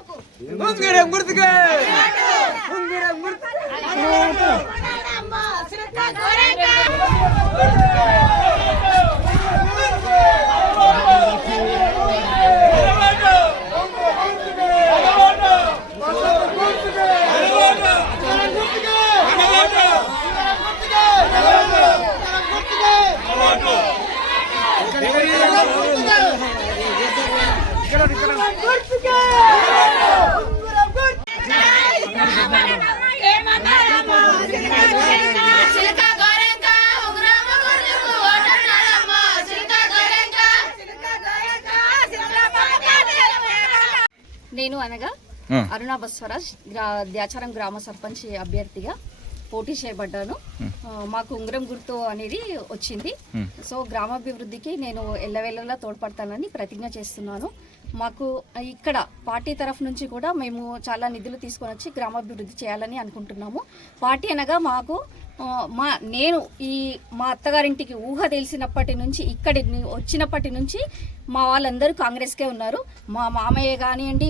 ఉంగరం గుర్తుకే ఉంగరం గుర్తుకే నేను అనగా అరుణ బస్వరాజ్ ద్యాచారం గ్రామ సర్పంచ్ అభ్యర్థిగా పోటీ చేయబడ్డాను. మాకు ఉంగరం గుర్తు అనేది వచ్చింది. సో గ్రామాభివృద్ధికి నేను ఎల్లవేళలా తోడ్పడతానని ప్రతిజ్ఞ చేస్తున్నాను. మాకు ఇక్కడ పార్టీ తరఫు నుంచి కూడా మేము చాలా నిధులు తీసుకొని వచ్చి గ్రామాభివృద్ధి చేయాలని అనుకుంటున్నాము. పార్టీ అనగా మాకు నేను మా అత్తగారింటికి ఊహ తెలిసినప్పటి నుంచి ఇక్కడికి వచ్చినప్పటి నుంచి మా వాళ్ళందరూ కాంగ్రెస్కే ఉన్నారు. మా మామయ్య కానివ్వండి,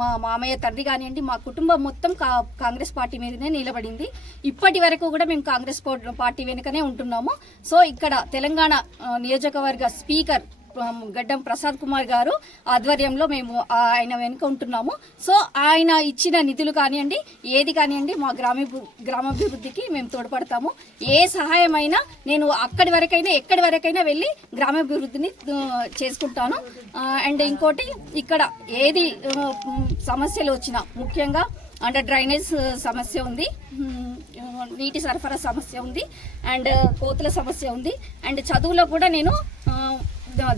మా మామయ్య తండ్రి కానివ్వండి, మా కుటుంబం మొత్తం కాంగ్రెస్ పార్టీ మీదనే నిలబడింది. ఇప్పటి వరకు కూడా మేము కాంగ్రెస్ పార్టీ వెనుకనే ఉంటున్నాము. సో ఇక్కడ తెలంగాణ నియోజకవర్గ స్పీకర్ గడ్డం ప్రసాద్ కుమార్ గారు ఆధ్వర్యంలో మేము ఆయన వెనుక ఉంటున్నాము. సో ఆయన ఇచ్చిన నిధులు కానివ్వండి, ఏది కానివ్వండి, మా గ్రామాభివృద్ధికి మేము తోడ్పడతాము. ఏ సహాయమైనా నేను అక్కడి వరకైనా ఎక్కడి వరకైనా వెళ్ళి గ్రామాభివృద్ధిని చేసుకుంటాను. అండ్ ఇంకోటి, ఇక్కడ ఏది సమస్యలు వచ్చినా, ముఖ్యంగా అండర్ డ్రైనేజ్ సమస్య ఉంది, నీటి సరఫరా సమస్య ఉంది, అండ్ కోతుల సమస్య ఉంది, అండ్ చదువులో కూడా నేను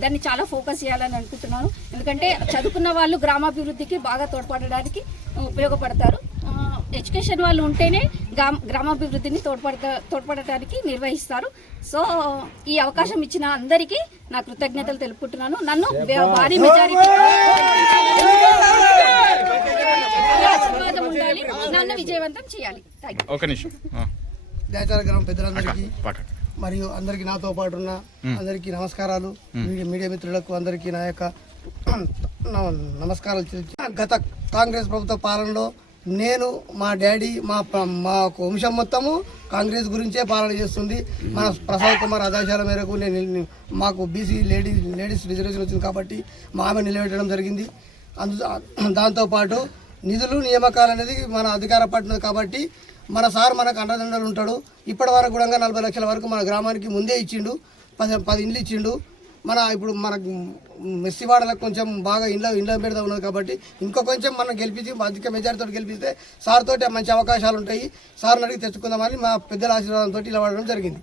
దాన్ని చాలా ఫోకస్ చేయాలని అనుకుంటున్నాను. ఎందుకంటే చదువుకున్న వాళ్ళు గ్రామాభివృద్ధికి బాగా తోడ్పడడానికి ఉపయోగపడతారు. ఎడ్యుకేషన్ వాళ్ళు ఉంటేనే గ్రామాభివృద్ధిని తోడ్పడటానికి నిర్వహిస్తారు. సో ఈ అవకాశం ఇచ్చిన అందరికీ నా కృతజ్ఞతలు తెలుపుకుంటున్నాను. నన్ను భారీ మెజారిటీ ఉండాలి, నన్ను విజయవంతం చేయాలి. గ్రామ పెద్దలందరికీ మరియు అందరికి నాతో పాటు ఉన్న అందరికీ నమస్కారాలు. మీడియా మిత్రులకు అందరికీ నా యొక్క నమస్కారాలు. గత కాంగ్రెస్ ప్రభుత్వ పాలనలో నేను, మా డాడీ, మా వంశం మొత్తము కాంగ్రెస్ గురించే పాలన చేస్తుంది. మన ప్రసాద్ కుమార్ ఆదేశాల మేరకు మాకు బీసీ లేడీస్ రిజర్వేషన్ వచ్చింది కాబట్టి మా ఆమె నిలబెట్టడం జరిగింది. దాంతోపాటు నిధులు నియామకాలు అనేది మన అధికార పట్టినది కాబట్టి మన సార్ మనకు అండదండలు ఉంటాడు. ఇప్పటి వరకు కూడా 40 లక్షల వరకు మన గ్రామానికి ముందే ఇచ్చిండు. 10 ఇండ్లు ఇచ్చిండు. ఇప్పుడు మనకు మెస్సివాడలకు కొంచెం బాగా ఇండ్ల పెడతా ఉన్నది కాబట్టి ఇంకో కొంచెం మనం గెలిపించి అధిక మెజారిటీతో గెలిపిస్తే సార్ తోటి మంచి అవకాశాలు ఉంటాయి. సార్ని అడిగి తెచ్చుకుందామని మా పెద్దల ఆశీర్వాదంతో ఇలా వాడడం జరిగింది.